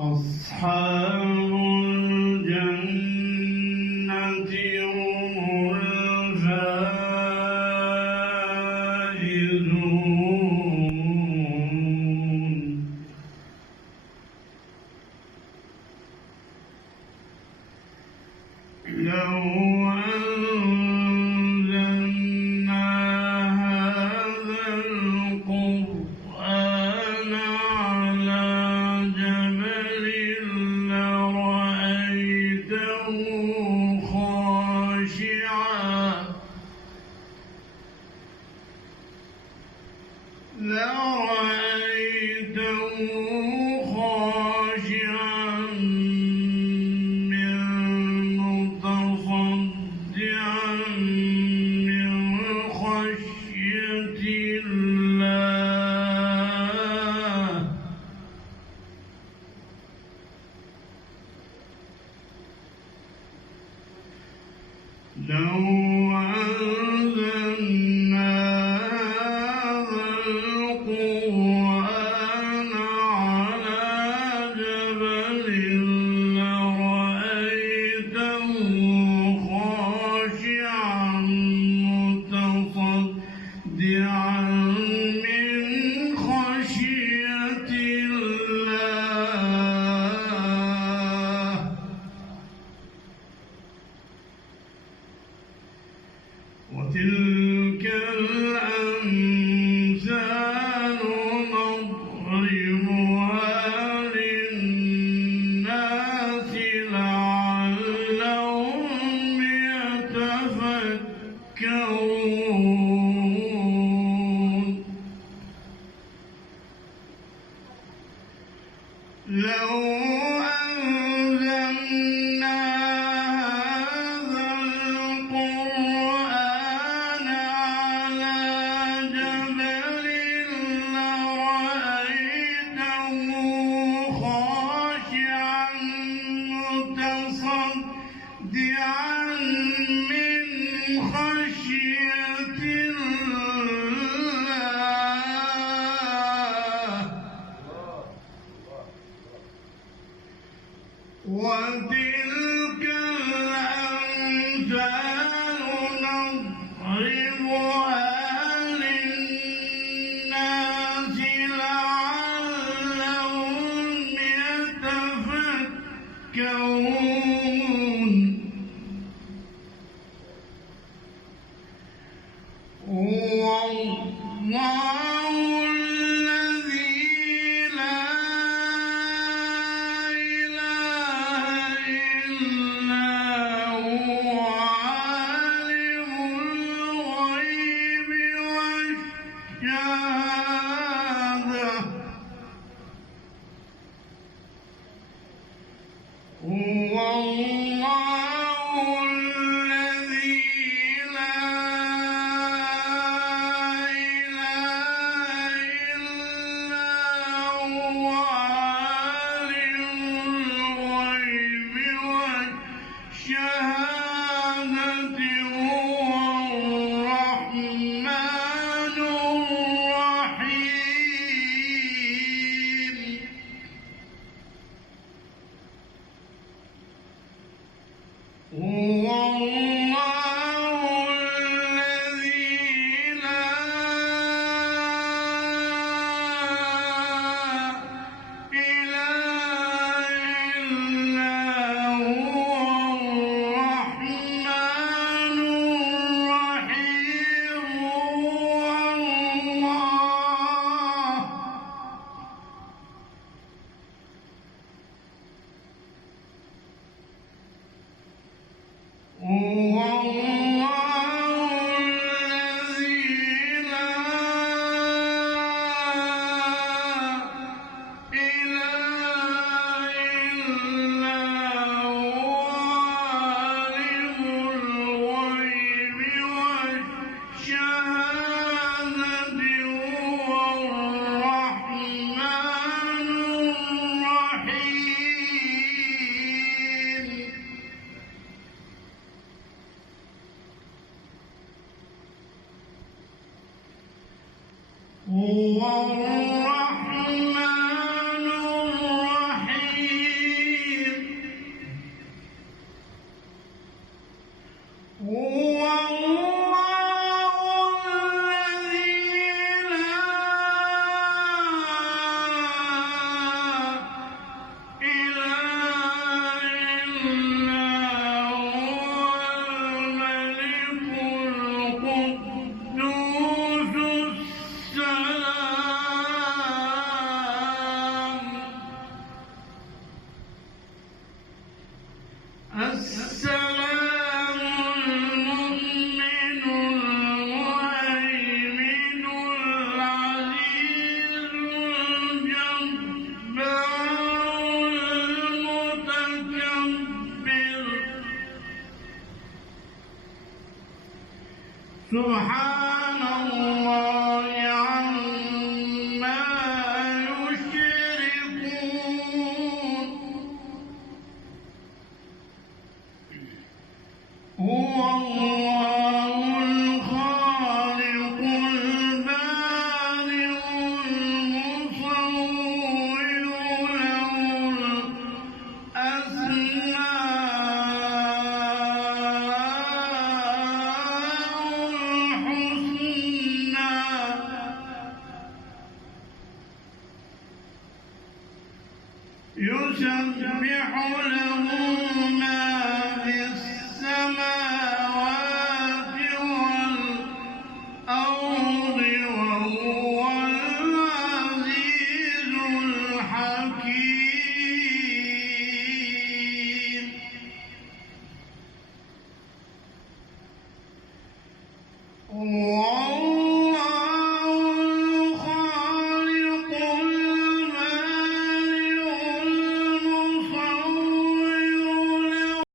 أصحاب الجنة هم الفائزون. لو أنزلنا هذا القرآن على جبل لرأيته خاشعا متصدعا من خشية الله. لو أنزلنا هذا القرآن على جبل لرأيته خاشعا متصدعا من خشية الله. وتلك الأمثال نضربها للناس لعلهم يتفكرون. لو أنزلنا هذا القرآن على جبل لرأيته خاشعا متصدعا من خشية الله. وتلك الأمثال نضربها للناس لعلهم يتفكرون. هو الله الذي لا إله إلا سبحان الله عما يشركون هو الله الخالق البارئ المصور له الأسماء الحسنى يسبح له ما في السماوات والأرض وهو العزيز الحكيم